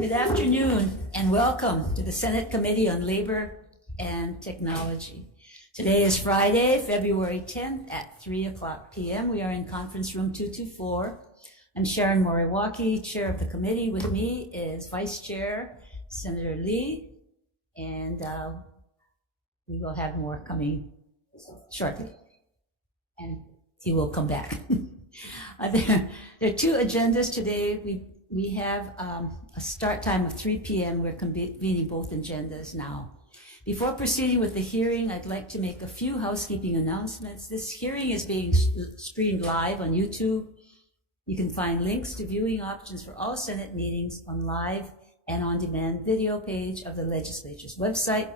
Good afternoon and welcome to the Senate Committee on Labor and Technology. Today is Friday, February 10th at 3:00 p.m. We are in conference room 224. I'm Sharon Moriwaki, chair of the committee. With me is Vice Chair Senator Lee, and we will have more coming shortly, and he will come back. There are two agendas today. We have a start time of 3 p.m. We're convening both agendas now. Before proceeding with the hearing, I'd like to make a few housekeeping announcements. This hearing is being streamed live on YouTube. You can find links to viewing options for all Senate meetings on live and on-demand video page of the legislature's website.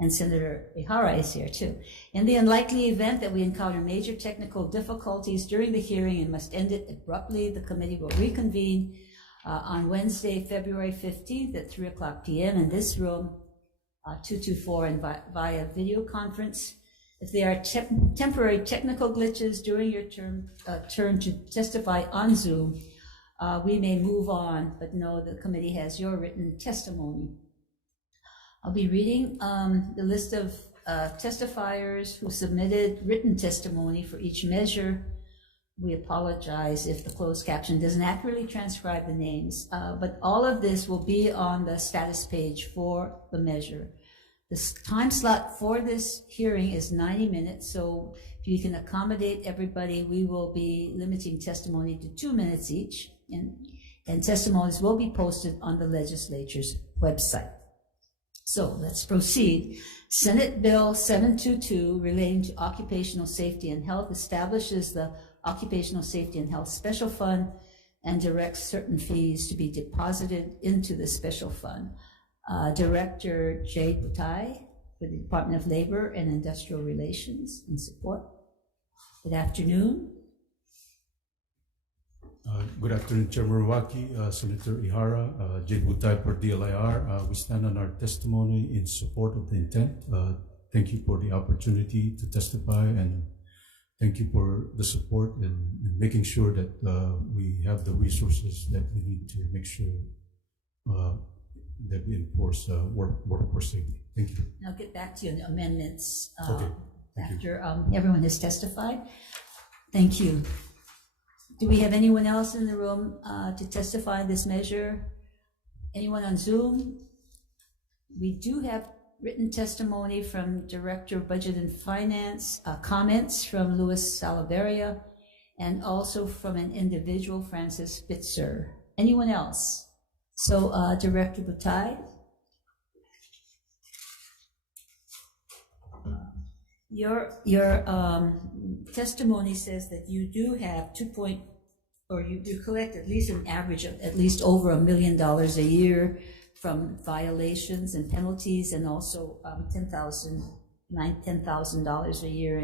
And Senator Ihara is here too. In the unlikely event that we encounter major technical difficulties during the hearing and must end it abruptly, the committee will reconvene on Wednesday, February 15th at 3:00 p.m. in this room, 224, and via video conference. If there are temporary technical glitches during your turn to testify on Zoom, we may move on, but know the committee has your written testimony. I'll be reading the list of testifiers who submitted written testimony for each measure. We apologize if the closed caption doesn't accurately transcribe the names, but all of this will be on the status page for the measure. The time slot for this hearing is 90 minutes, so if you can accommodate everybody, we will be limiting testimony to 2 minutes each, and testimonies will be posted on the legislature's website. So let's proceed. Senate Bill 722 relating to occupational safety and health establishes the Occupational Safety and Health Special Fund and directs certain fees to be deposited into the special fund. Director Jay Butai for the Department of Labor and Industrial Relations in support. Good afternoon. Good afternoon, Chair Moriwaki, Senator Ihara, Jay Butai for DLIR. We stand on our testimony in support of the intent. Thank you for the opportunity to testify, and thank you for the support and making sure that we have the resources that we need to make sure that we enforce workforce safety. Thank you. I'll get back to you on the amendments Thank after everyone has testified. Thank you. Do we have anyone else in the room to testify this measure? Anyone on Zoom? We do have written testimony from Director of Budget and Finance, comments from Louis Salaveria, and also from an individual, Francis Spitzer. Anyone else? So Director Butai. Your testimony says that you do have you collect at least an average of at least over $1 million a year from violations and penalties, and also $10,000 a year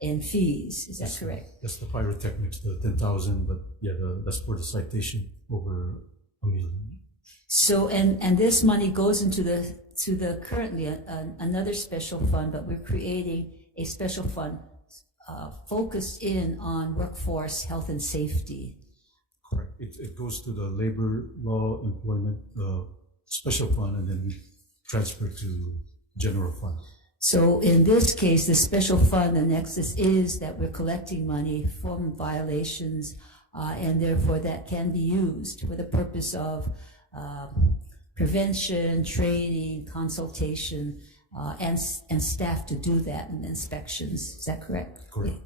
in fees. Is that correct? That's the pyrotechnics, the 10,000, but yeah, that's for the citation over $1 million. So and this money goes into the currently another special fund, but we're creating a special fund focused in on workforce health and safety. Correct. It goes to the labor law employment special fund, and then we transfer to general fund. So in this case, the special fund, the nexus is that we're collecting money from violations, and therefore that can be used for the purpose of prevention, training, consultation, and staff to do that, and inspections. Is that correct? Correct.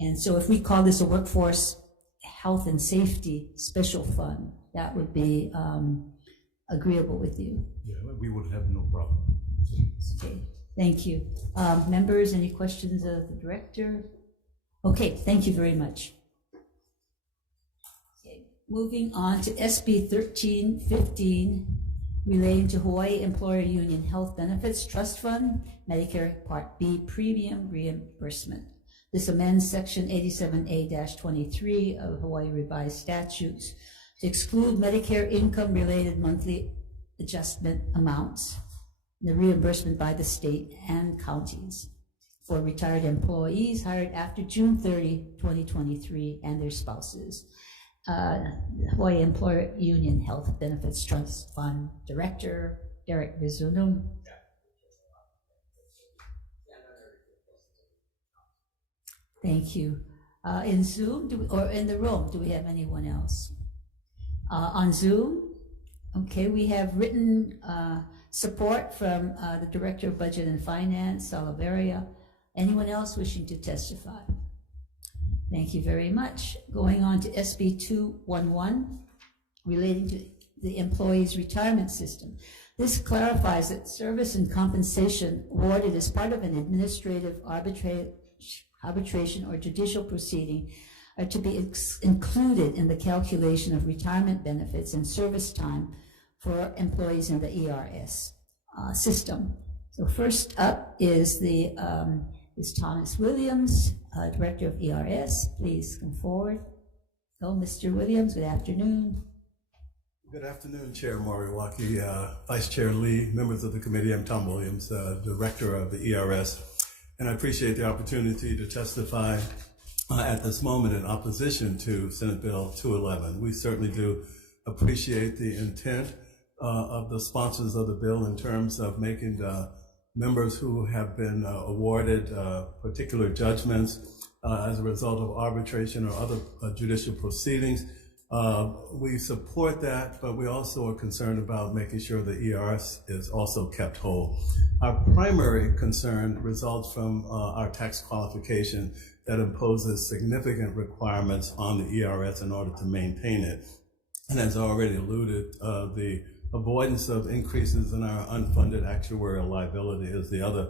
And so if we call this a workforce health and safety special fund, that would be agreeable with you. Yeah, we would have no problem. Okay, thank you. Members, any questions of the director? Okay, thank you very much. Okay, moving on to SB 1315, relating to Hawaii Employer Union Health Benefits Trust Fund, Medicare Part B Premium Reimbursement. This amends Section 87A-23 of Hawaii Revised Statutes to exclude Medicare income-related monthly adjustment amounts, the reimbursement by the state and counties for retired employees hired after June 30, 2023, and their spouses. Hawaii Employer Union Health Benefits Trust Fund Director, Derek Vizunum. Thank you. In Zoom, or in the room, do we have anyone else? On Zoom, okay, we have written support from the Director of Budget and Finance, Salaveria. Anyone else wishing to testify? Thank you very much. Going on to SB 211, relating to the employees' retirement system. This clarifies that service and compensation awarded as part of an administrative arbitration or judicial proceeding are to be included in the calculation of retirement benefits and service time for employees in the ERS system. So first up is Thomas Williams, Director of ERS. Please come forward. Hello, Mr. Williams. Good afternoon. Good afternoon, Chair Moriwaki, Vice Chair Lee, members of the committee. I'm Tom Williams, Director of the ERS, and I appreciate the opportunity to testify at this moment in opposition to Senate Bill 211. We certainly do appreciate the intent of the sponsors of the bill in terms of making members who have been awarded particular judgments as a result of arbitration or other judicial proceedings. We support that, but we also are concerned about making sure the ERS is also kept whole. Our primary concern results from our tax qualification that imposes significant requirements on the ERS in order to maintain it. And as I already alluded, the avoidance of increases in our unfunded actuarial liability is the other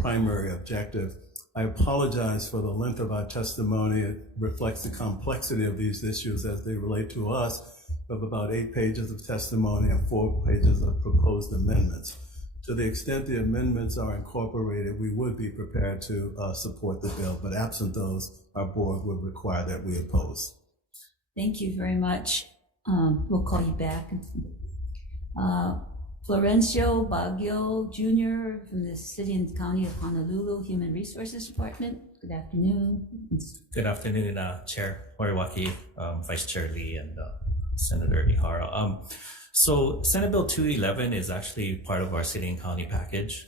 primary objective. I apologize for the length of our testimony. It reflects the complexity of these issues as they relate to us, of about 8 pages of testimony and 4 pages of proposed amendments. To the extent the amendments are incorporated, we would be prepared to support the bill, but absent those, our board would require that we oppose. Thank you very much. We'll call you back. Florencio Baggio Jr. from the City and County of Honolulu Human Resources Department. Good afternoon. Good afternoon, Chair Moriwaki, Vice Chair Lee, and Senator Ihara. So Senate Bill 211 is actually part of our City and County package.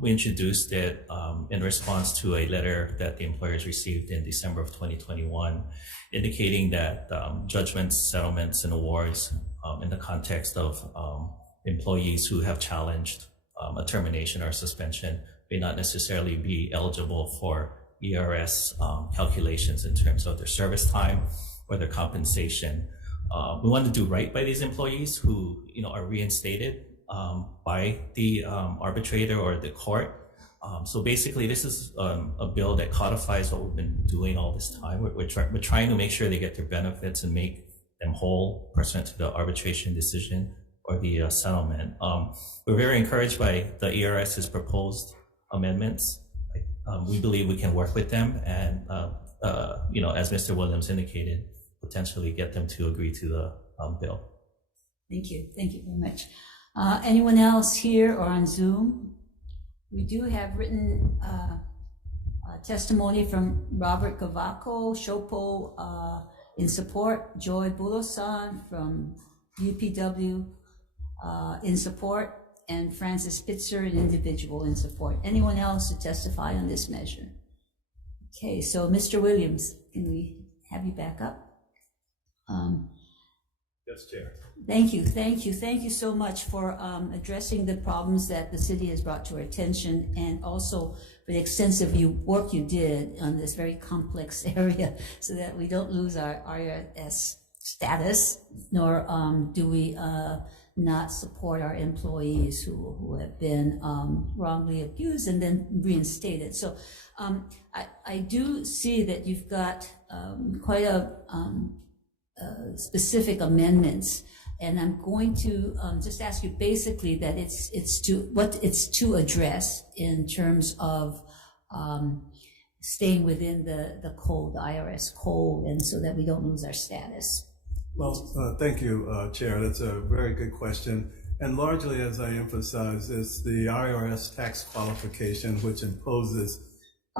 We introduced it in response to a letter that the employers received in December of 2021, indicating that judgments, settlements, and awards in the context of employees who have challenged a termination or suspension may not necessarily be eligible for ERS calculations in terms of their service time or their compensation. We want to do right by these employees who are reinstated by the arbitrator or the court. So basically, this is a bill that codifies what we've been doing all this time. We're trying to make sure they get their benefits and make them whole pursuant to the arbitration decision or the settlement. We're very encouraged by the ERS's proposed amendments. We believe we can work with them and, as Mr. Williams indicated, potentially get them to agree to the bill. Thank you. Thank you very much. Anyone else here or on Zoom? We do have written testimony from Robert Cavaco, Shopo in support, Joy Bulosan from UPW in support, and Francis Spitzer, an individual, in support. Anyone else to testify on this measure? Okay, so Mr. Williams, can we have you back up? Yes, Chair. Thank you so much for addressing the problems that the city has brought to our attention, and also for the extensive work you did on this very complex area, so that we don't lose our IRS status, nor do we not support our employees who have been wrongly abused and then reinstated. So I do see that you've got quite a specific amendments, and I'm going to just ask you basically that it's to address in terms of staying within the code, the IRS code, and so that we don't lose our status. Well, thank you, Chair. That's a very good question. And largely, as I emphasize, is the IRS tax qualification, which imposes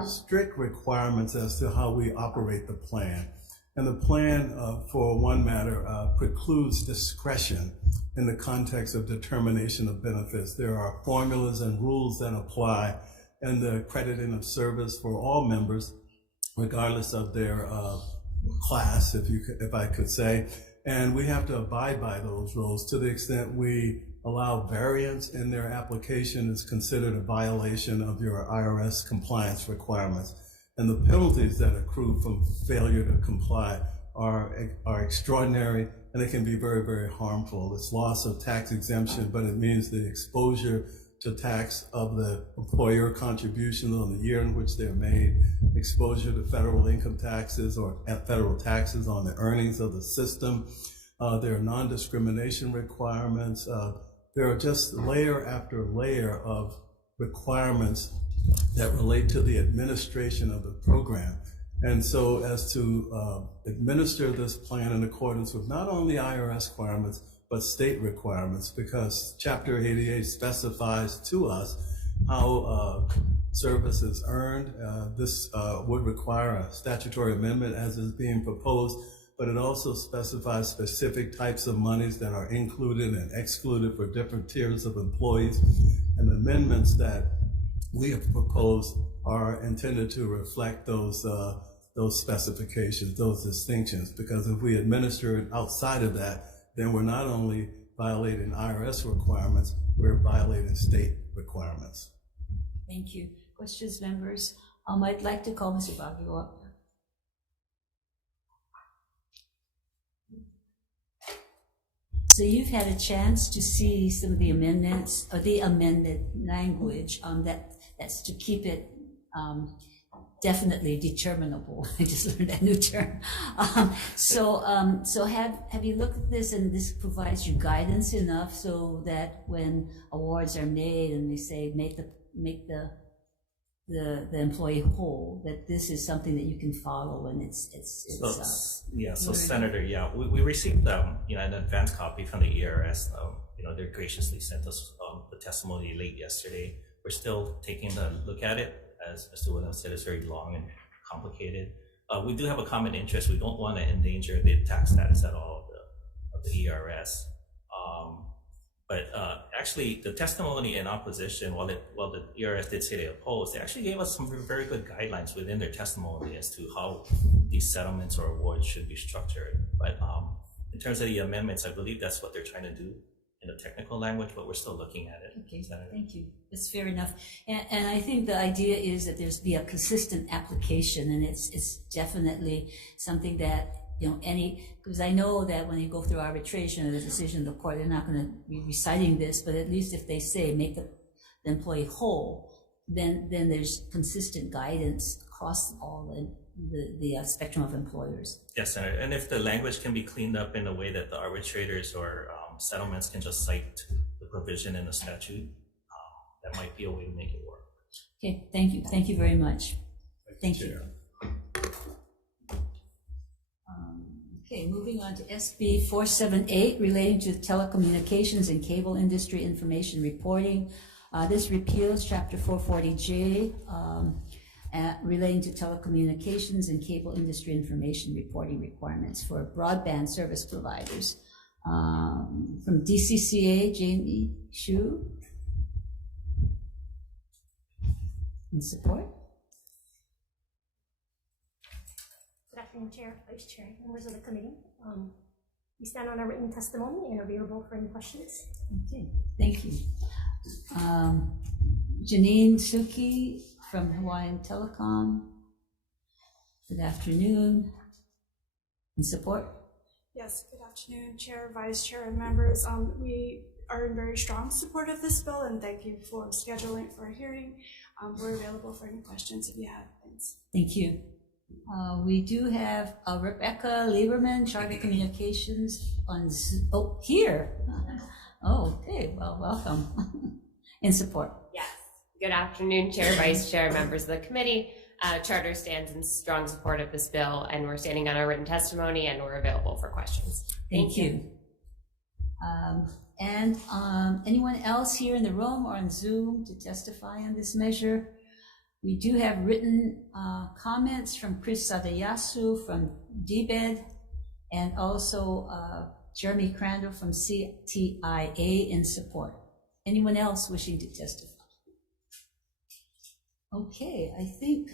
strict requirements as to how we operate the plan. And the plan, for one matter, precludes discretion in the context of determination of benefits. There are formulas and rules that apply in the crediting of service for all members, regardless of their class, if I could say. And we have to abide by those rules. To the extent we allow variance in their application is considered a violation of your IRS compliance requirements. And the penalties that accrue from failure to comply are extraordinary, and they can be very, very harmful. It's loss of tax exemption, but it means the exposure to tax of the employer contributions on the year in which they're made, exposure to federal income taxes or federal taxes on the earnings of the system. There are non-discrimination requirements. There are just layer after layer of requirements that relate to the administration of the program. And so as to administer this plan in accordance with not only IRS requirements, but state requirements, because Chapter 88 specifies to us how service is earned. This would require a statutory amendment as is being proposed, but it also specifies specific types of monies that are included and excluded for different tiers of employees. And the amendments that we have proposed are intended to reflect those specifications, those distinctions, because if we administer it outside of that, then we're not only violating IRS requirements, we're violating state requirements. Thank you. Questions, members? I'd like to call Mr. Baggio up. So you've had a chance to see some of the amendments, or the amended language that's to keep it definitely determinable. I just learned that new term. So have you looked at this, and this provides you guidance enough so that when awards are made and they say make the employee whole, that this is something that you can follow, and it's so Senator, we received an advance copy from the ERS. They graciously sent us the testimony late yesterday. We're still taking a look at it. As Mr. Williams said, it's very long and complicated. We do have a common interest. We don't want to endanger the tax status at all of the ERS. But actually, the testimony in opposition, while the ERS did say they opposed, they actually gave us some very good guidelines within their testimony as to how these settlements or awards should be structured. But in terms of the amendments, I believe that's what they're trying to do in the technical language, but we're still looking at it. Okay, thank you. That's fair enough. And I think the idea is that there's be a consistent application, and it's definitely something that, because I know that when you go through arbitration or the decision of the court, they're not going to be reciting this, but at least if they say make the employee whole, then there's consistent guidance across all the spectrum of employers. Yes, Senator. And if the language can be cleaned up in a way that the arbitrators or settlements can just cite the provision in the statute, that might be a way to make it work. Okay, thank you. Thank you very much. Thank you. Okay, moving on to SB 478 relating to telecommunications and cable industry information reporting. This repeals Chapter 440J relating to telecommunications and cable industry information reporting requirements for broadband service providers. From DCCA, Jamie Shu. In support. Good afternoon, Chair, Vice Chair, members of the committee. We stand on our written testimony and are available for any questions. Okay, thank you. Janine Suki from Hawaiian Telecom. Good afternoon. In support. Yes, good afternoon, Chair, Vice Chair, and members. We are in very strong support of this bill, and thank you for scheduling for a hearing. We're available for any questions if you have. Thanks. Thank you. We do have Rebecca Lieberman, Charter Communications on here. Oh, okay, well, welcome. In support. Yes. Good afternoon, Chair, Vice Chair, members of the committee. Charter stands in strong support of this bill, and we're standing on our written testimony, and we're available for questions. Thank you. Anyone else here in the room or on Zoom to testify on this measure? We do have written comments from Chris Sadayasu from DBED and also Jeremy Crandall from CTIA in support. Anyone else wishing to testify? Okay, I think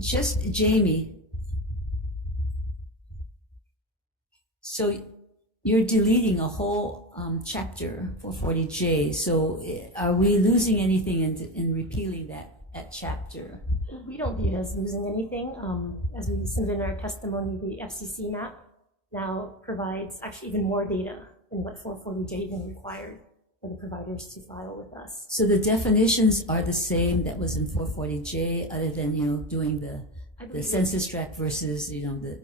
just Jamie. So you're deleting a whole chapter 440J. So are we losing anything in repealing that chapter? We don't view it as losing anything. As we submitted in our testimony, the FCC map now provides actually even more data than what 440J even required for the providers to file with us. So the definitions are the same that was in 440J, other than, doing the census tract versus,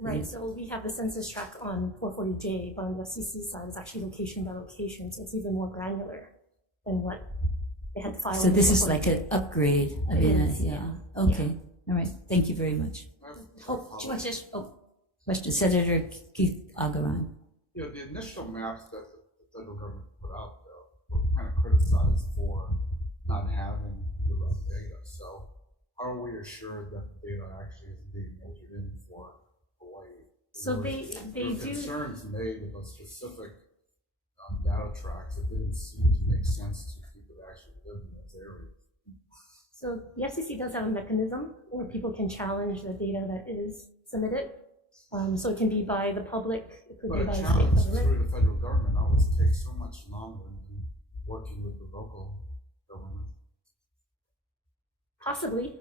Right, so we have the census tract on 440J, but on the FCC side, it's actually location by location, so it's even more granular than what they had to file. So this is like an upgrade. I mean, is, yeah. Okay. All right. Thank you very much. Oh, do you want to just, question, Senator Keith Agaran. The initial maps that the federal government put out, though, were kind of criticized for not having the right data. So how are we assured that the data actually is being entered in for Hawaii? So they do. Concerns made of a specific data tracks that didn't seem to make sense to people that actually live in those areas. So the FCC does have a mechanism where people can challenge the data that is submitted. So it can be by the public, it could be by But a the state challenge government. through the federal government always takes so much longer than working with the local government. Possibly.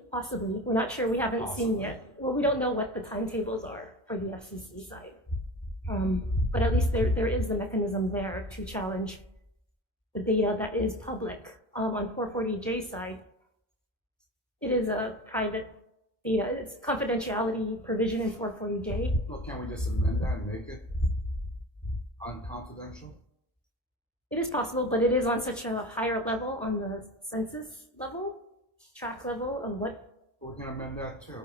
We're not sure. We haven't seen yet. Well, we don't know what the timetables are for the FCC side. But at least there is the mechanism there to challenge the data that is public. On 440J side, it is a private data. It's confidentiality provision in 440J. Well, can't we just amend that and make it unconfidential? It is possible, but it is on such a higher level, on the census level, track level of what. We can amend that too.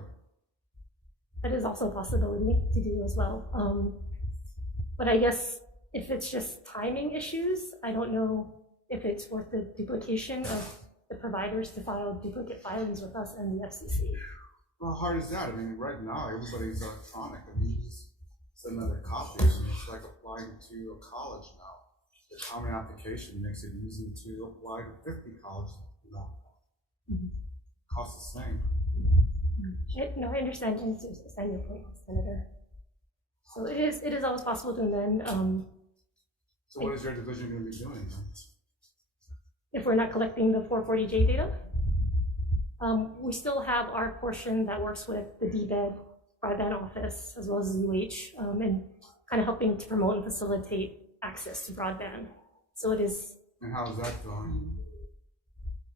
That is also a possibility to do as well. But I guess if it's just timing issues, I don't know if it's worth the duplication of the providers to file duplicate filings with us and the FCC. Well, how hard is that? I mean, right now, everybody's electronic. I mean, you just send another copies, and it's like applying to a college now. The common application makes it easy to apply to 50 colleges now. Costs the same. No, I understand your point, Senator. So it is always possible to amend. So what is your division going to be doing then? If we're not collecting the 440J data, we still have our portion that works with the DBED broadband office as well as the UH, and kind of helping to promote and facilitate access to broadband. So it is. And how is that going?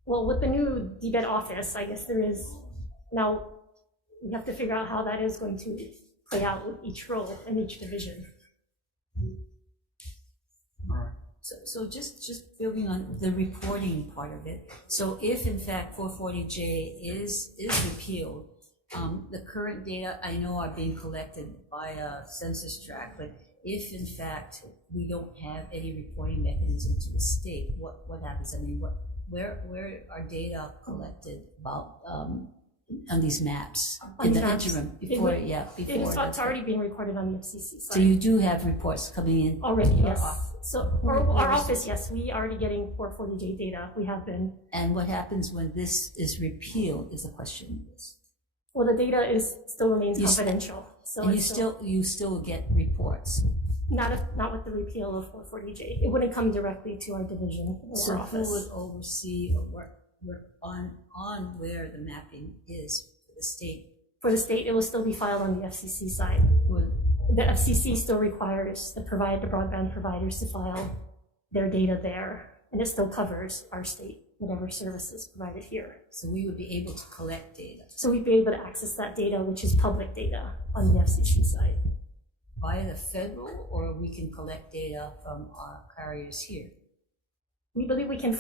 Well, with the new DBED office, I guess there is now. We have to figure out how that is going to play out with each role and each division. All right. So just building on the reporting part of it. So if in fact 440J is repealed, the current data I know are being collected by a census tract, but if in fact we don't have any reporting mechanism to the state, what happens? I mean, where are data collected about on these maps On in these the maps, interim before. It's the- already being recorded on the FCC side. So you do have reports coming in Already, your yes. office. So our office, yes, we are already getting 440J data. We have been. And what happens when this is repealed is the question. Well, the data still remains You confidential. So And it's you still get reports. not with the repeal of 440J. It wouldn't come directly to our division or So our who office. would oversee or work on where the mapping is for the state? For the state, it will still be filed on the FCC side. The FCC still requires the broadband providers to file their data there, and it still covers our state, whatever services provided here. So we would be able to collect data So we'd be able to access that data, which is public data on the FCC side. via the federal, or we can collect data from our carriers here. We believe we can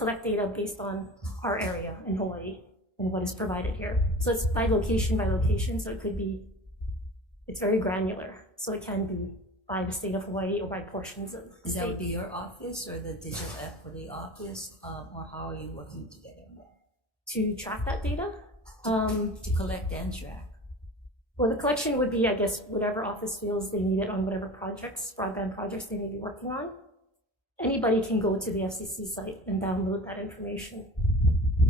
collect data based on our area in Hawaii and what is provided here. So it's by location, so it could be, it's very granular. So it can be by the state of Hawaii or by portions of the Is that state. would be your office or the digital equity office, or how are you working together on that? to track that data. To collect and track. Well, the collection would be, I guess, whatever office feels they need it on whatever projects, broadband projects they may be working on. Anybody can go to the FCC site and download that information.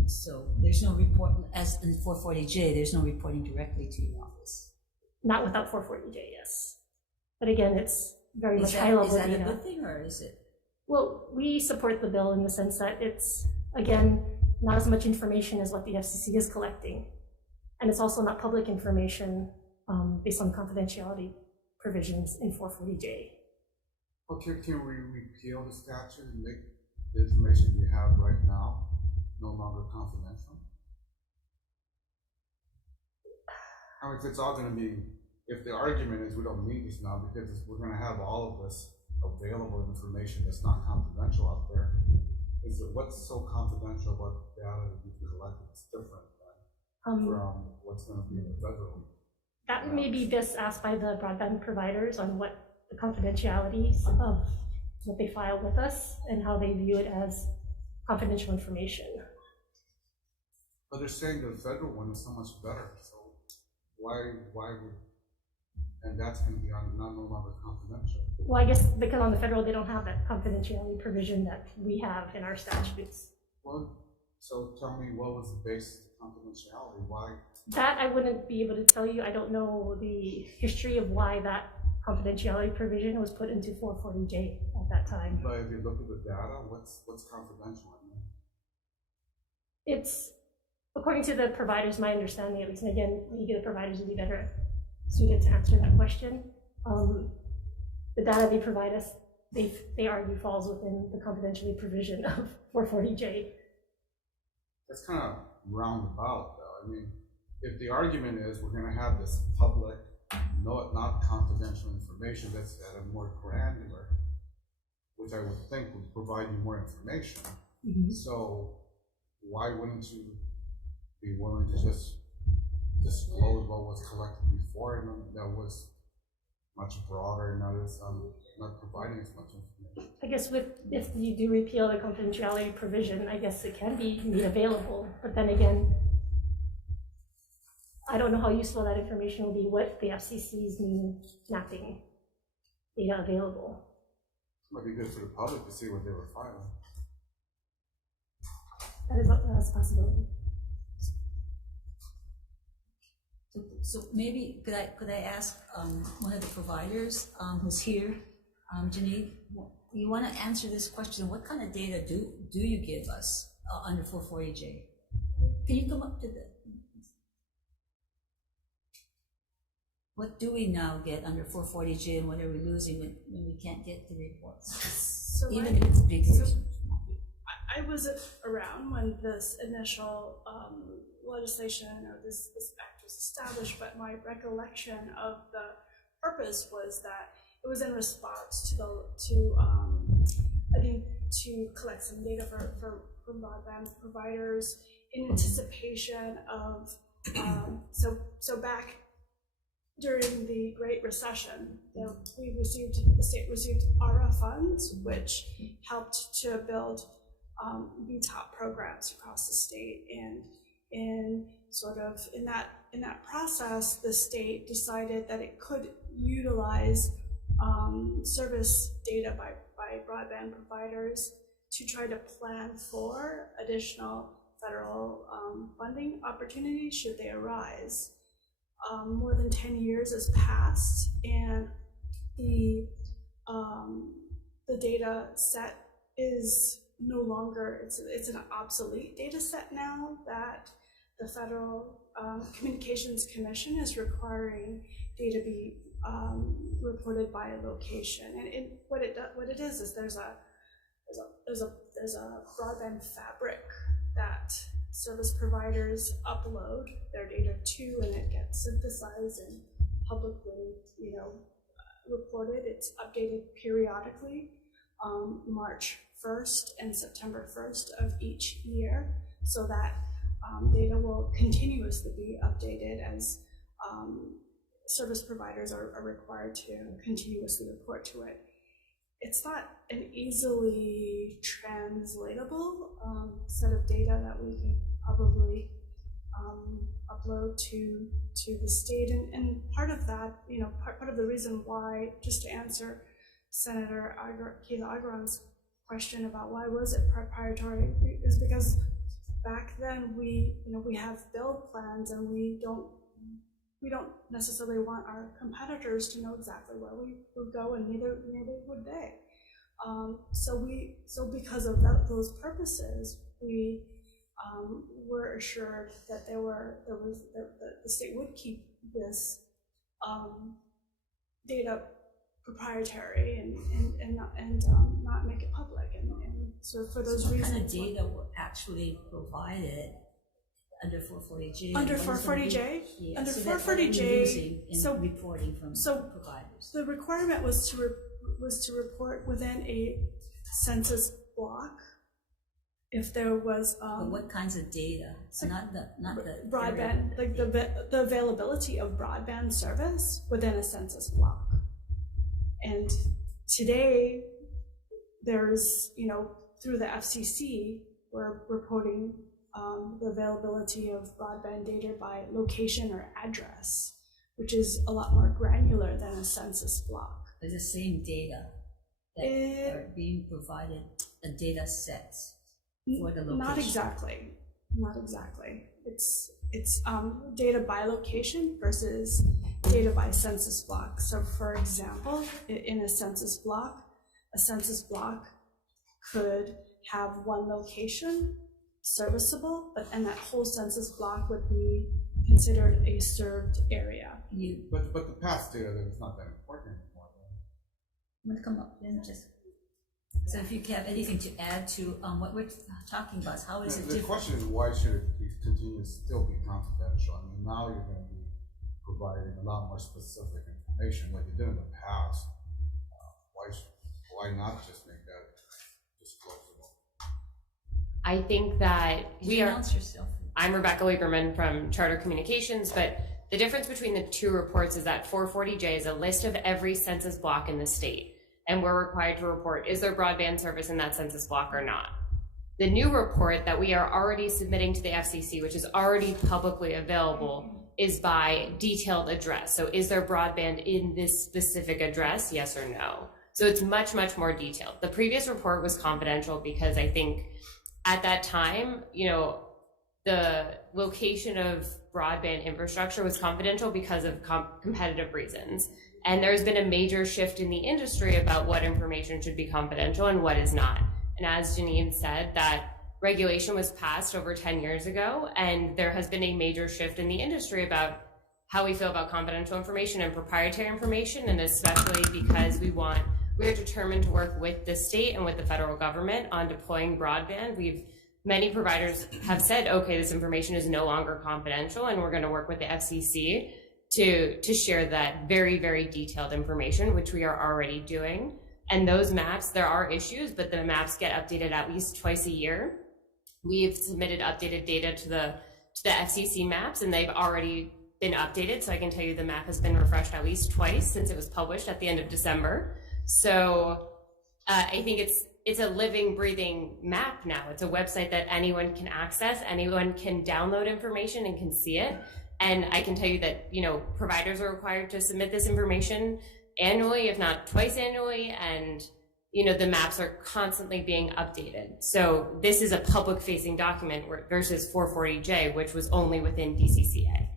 So there's no report, as in 440J, there's no reporting directly to your office. Not without 440J, yes. But again, it's very much Is high-level that data. a good thing, or is it? Well, we support the bill in the sense that it's, again, not as much information as what the FCC is collecting. And it's also not public information based on confidentiality provisions in 440J. Okay, can we repeal the statute and make the information we have right now no longer confidential? I mean, if it's all going to be, if the argument is we don't need this now because we're going to have all of this available information that's not confidential out there, is it what's so confidential about the data that you can collect that's different than from what's going to be in the federal? That may be best asked by the broadband providers on what the confidentialities of what they file with us and how they view it as confidential information. But they're saying the federal one is so much better, so why would, and that's going to be no longer confidential? Well, I guess because on the federal, they don't have that confidentiality provision that we have in our statutes. Well, so tell me what was the basis of confidentiality? Why? That I wouldn't be able to tell you. I don't know the history of why that confidentiality provision was put into 440J at that time. But if you look at the data, what's confidential in there? It's, according to the providers, my understanding at least, and again, maybe the providers would be better suited to answer that question. The data they provide us, they argue falls within the confidentiality provision of 440J. That's kind of roundabout, though. I mean, if the argument is we're going to have this public, not confidential information that's at a more granular, which I would think would provide you more information. Mm-hmm. So why wouldn't you be willing to just disclose what was collected before and that was much broader and not providing as much information? I guess if you do repeal the confidentiality provision, I guess it can be made available. But then again, I don't know how useful that information will be with the FCC's new mapping data available. It might be good for the public to see what they were filing. That's a possibility. So maybe could I ask one of the providers who's here, Janine, you want to answer this question? What kind of data do you give us under 440J? Can you come up to the? What do we now get under 440J, and what are we losing when we can't get the reports? So even if it's big. I was around when this initial legislation or this act was established, but my recollection of the purpose was that it was in response to collect some data for broadband providers in anticipation of so back during the Great Recession, the state received ARA funds, which helped to build VTOP programs across the state, and in that process, the state decided that it could utilize service data by broadband providers to try to plan for additional federal funding opportunities should they arise. More than 10 years has passed, and the data set is no longer, it's an obsolete data set now that the Federal Communications Commission is requiring data be reported by location. And what it is there's a broadband fabric that service providers upload their data to, and it gets synthesized and publicly, reported. It's updated periodically, March 1st and September 1st of each year, so that data will continuously be updated as service providers are required to continuously report to it. it's not an easily translatable set of data that we could probably upload to the state. And part of that, part of the reason why, just to answer Senator Keita Agron's question about why was it proprietary, is because back then we have build plans, and we don't necessarily want our competitors to know exactly where we would go, and neither would they. So because of those purposes, we were assured that the state would keep this data proprietary and not make it public. And so for those reasons, what kind of data were actually provided under 440J? Under 440J? Yeah, under so 440J, so reporting from providers. The requirement was to report within a census block if there was. But what kinds of data? So not the broadband, like the availability of broadband service within a census block. And today, there's, through the FCC, we're reporting the availability of broadband data by location or address, which is a lot more granular than a census block. It's the same data that are being provided, the data sets for the location. Not exactly. It's data by location versus data by census block. So for example, in a census block could have one location serviceable, and that whole census block would be considered a served area. But the past data is not that important anymore. I'm going to come up then just. So if you have anything to add to what we're talking about, how is it different? The question is, why should it continue to still be confidential? I mean, now you're going to be providing a lot more specific information like you did in the past. Why not just make that disclosable? I think that Announce yourself. I'm Rebecca Lieberman from Charter Communications, but the difference between the two reports is that 440J is a list of every census block in the state, and we're required to report, is there broadband service in that census block or not? The new report that we are already submitting to the FCC, which is already publicly available, is by detailed address. So is there broadband in this specific address, yes or no? So it's much, much more detailed. The previous report was confidential because I think at that time, the location of broadband infrastructure was confidential because of competitive reasons. And there's been a major shift in the industry about what information should be confidential and what is not. And as Janine said, that regulation was passed over 10 years ago, and there has been a major shift in the industry about how we feel about confidential information and proprietary information, and especially because we're determined to work with the state and with the federal government on deploying broadband. Many providers have said, okay, this information is no longer confidential, and we're going to work with the FCC to share that very, very detailed information, which we are already doing. And those maps, there are issues, but the maps get updated at least twice a year. We've submitted updated data to the FCC maps, and they've already been updated. So I can tell you the map has been refreshed at least twice since it was published at the end of December. So I think it's a living, breathing map now. It's a website that anyone can access, anyone can download information and can see it. And I can tell you that, providers are required to submit this information annually, if not twice annually. And, the maps are constantly being updated. So this is a public facing document versus 440J, which was only within DCCA.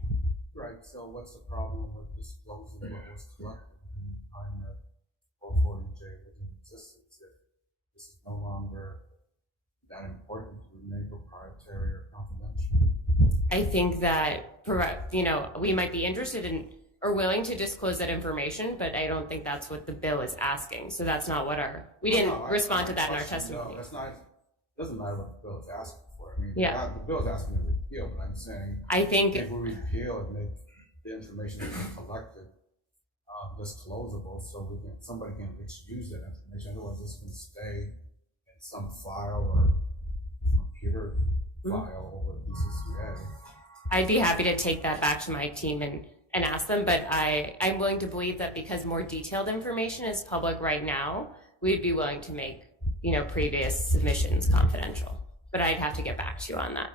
Right, so what's the problem with disclosing what was collected in the time that 440J was in existence? If this is no longer that important to remain proprietary or confidential? I think that, we might be interested in or willing to disclose that information, but I don't think that's what the bill is asking. So that's not what we didn't respond to that in our testimony. No, that's not, it doesn't matter what the bill is asking for. I mean, yeah. The bill is asking to repeal, but I'm saying, I think if we repeal and make the information that's been collected disclosable, so somebody can use that information. Otherwise, this can stay in some file or computer file over DCCA. I'd be happy to take that back to my team and ask them, but I'm willing to believe that because more detailed information is public right now, we'd be willing to make, previous submissions confidential. But I'd have to get back to you on that.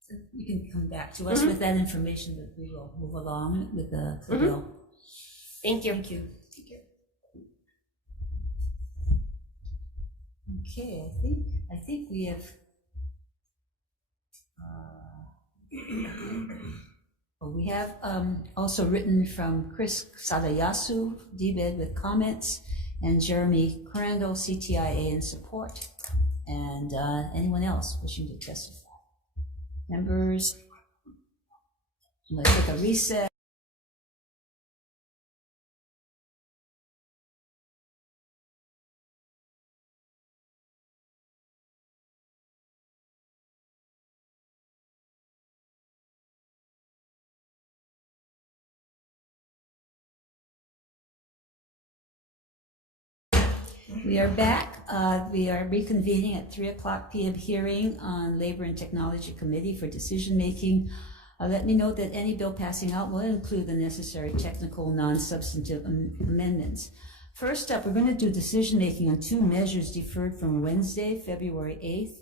So you can come back to us with that information, that we will move along with the bill. Thank you. Thank you. Okay, I think we have. We have also written from Chris Sadayasu, DBED, with comments, and Jeremy Crandall, CTIA, in support, and anyone else wishing to testify. Members, I'm going to take a recess. We are back. We are reconvening at 3:00 p.m. hearing on Labor and Technology Committee for decision-making. Let me note that any bill passing out will include the necessary technical, non-substantive amendments. First up, we're going to do decision-making on two measures deferred from Wednesday, February 8th.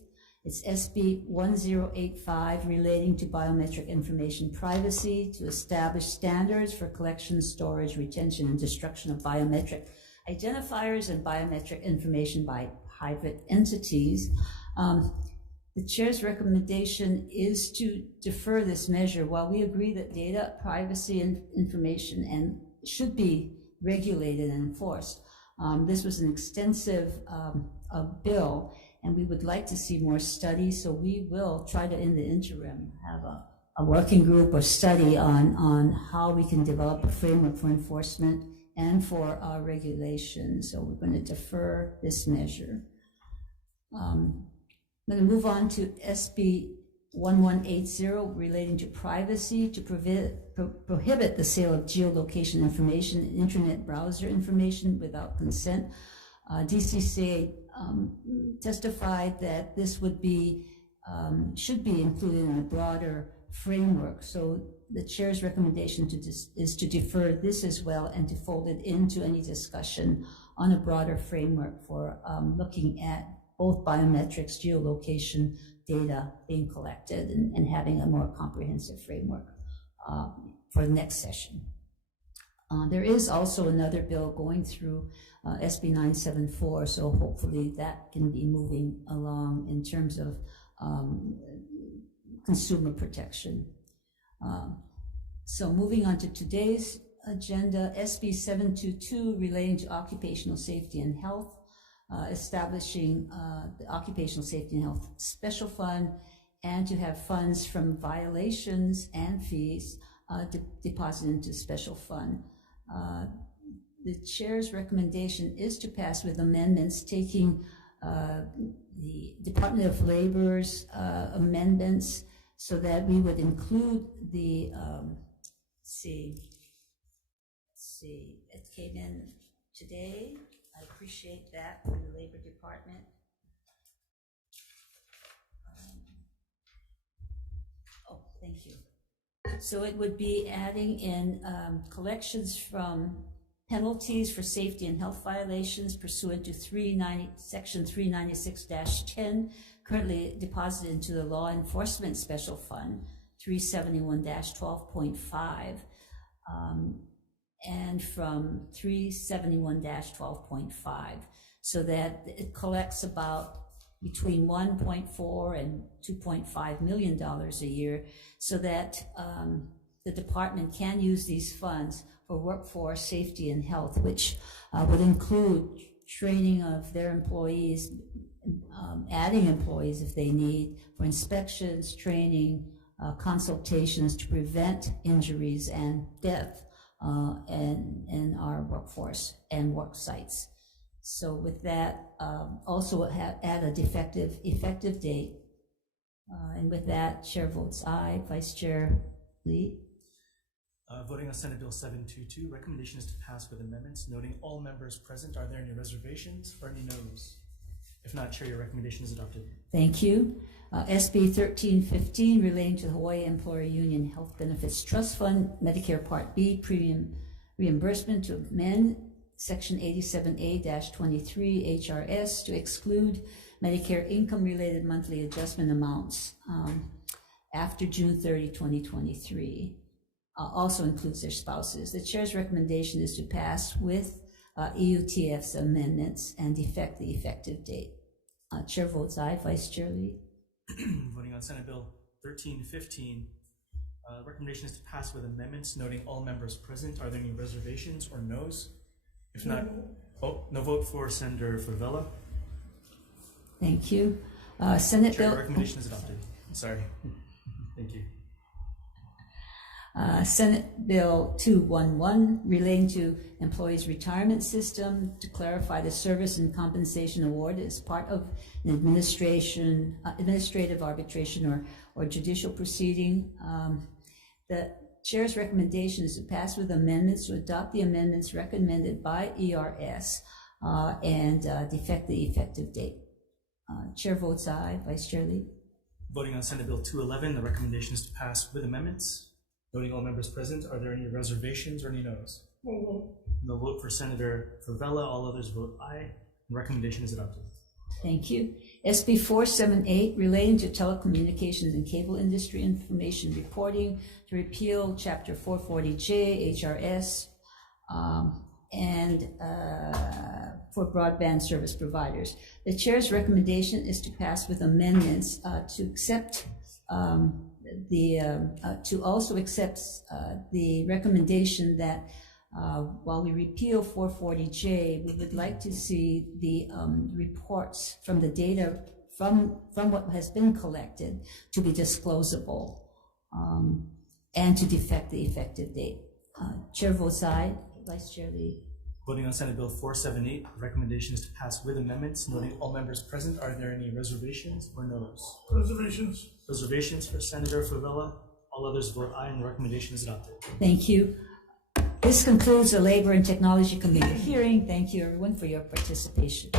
It's SB 1085 relating to biometric information privacy to establish standards for collection, storage, retention, and destruction of biometric identifiers and biometric information by private entities. The chair's recommendation is to defer this measure. While we agree that data privacy and information should be regulated and enforced, this was an extensive bill, and we would like to see more studies. So we will try to, in the interim, have a working group or study on how we can develop a framework for enforcement and for regulation. So we're going to defer this measure. I'm going to move on to SB 1180 relating to privacy to prohibit the sale of geolocation information and internet browser information without consent. DCCA testified that this would be should be included in a broader framework. So the chair's recommendation is to defer this as well and to fold it into any discussion on a broader framework for looking at both biometrics, geolocation data being collected and having a more comprehensive framework for the next session. There is also another bill going through SB 974, so hopefully that can be moving along in terms of consumer protection. So moving on to today's agenda, SB 722 relating to occupational safety and health, establishing the Occupational Safety and Health Special Fund, and to have funds from violations and fees deposited into special fund. The chair's recommendation is to pass with amendments taking the Department of Labor's amendments so that we would include the, let's see, it came in today. I appreciate that from the Labor Department. Oh, thank you. So it would be adding in collections from penalties for safety and health violations pursuant to Section 396-10, currently deposited into the Law Enforcement Special Fund, 371-12.5, and from 371-12.5, so that it collects about between 1.4 and $2.5 million a year, so that the department can use these funds for workforce safety and health, which would include training of their employees, adding employees if they need, for inspections, training, consultations to prevent injuries and death in our workforce and work sites. So with that, also add a effective date. And with that, chair votes aye. Vice Chair Lee. Voting on Senate Bill 722, recommendation is to pass with amendments, noting all members present. Are there any reservations or any noes? If not, Chair, your recommendation is adopted. Thank you. SB 1315 relating to the Hawaii Employer Union Health Benefits Trust Fund, Medicare Part B premium reimbursement to amend Section 87A-23 HRS to exclude Medicare income-related monthly adjustment amounts after June 30, 2023. Also includes their spouses. The chair's recommendation is to pass with EUTF's amendments and effect the effective date. Chair votes aye. Vice Chair Lee. Voting on Senate Bill 1315, recommendation is to pass with amendments noting all members present. Are there any reservations or noes? If not, no vote for Senator Favela. Thank you. Senate Chair, Bill. recommendation is adopted. Sorry. Thank you. Senate Bill 211 relating to employees' retirement system to clarify the service and compensation award as part of an administrative arbitration or judicial proceeding. The chair's recommendation is to pass with amendments to adopt the amendments recommended by ERS and defect the effective date. Chair votes aye. Vice Chair Lee. Voting on Senate Bill 211, the recommendation is to pass with amendments. Noting all members present, are there any reservations or any noes? No vote for Senator Favela. All others vote aye. The recommendation is adopted. Thank you. SB 478 relating to telecommunications and cable industry information reporting to repeal Chapter 440J HRS and for broadband service providers. The chair's recommendation is to pass with amendments to accept to also accept the recommendation that while we repeal 440J, we would like to see the reports from the data from what has been collected to be disclosable and to defect the effective date. Chair votes aye. Vice Chair Lee. Voting on Senate Bill 478, the recommendation is to pass with amendments. Noting all members present, are there any reservations or noes? Reservations. Reservations for Senator Favela. All others vote aye, and the recommendation is adopted. Thank you. This concludes the Labor and Technology Committee hearing. Thank you, everyone, for your participation.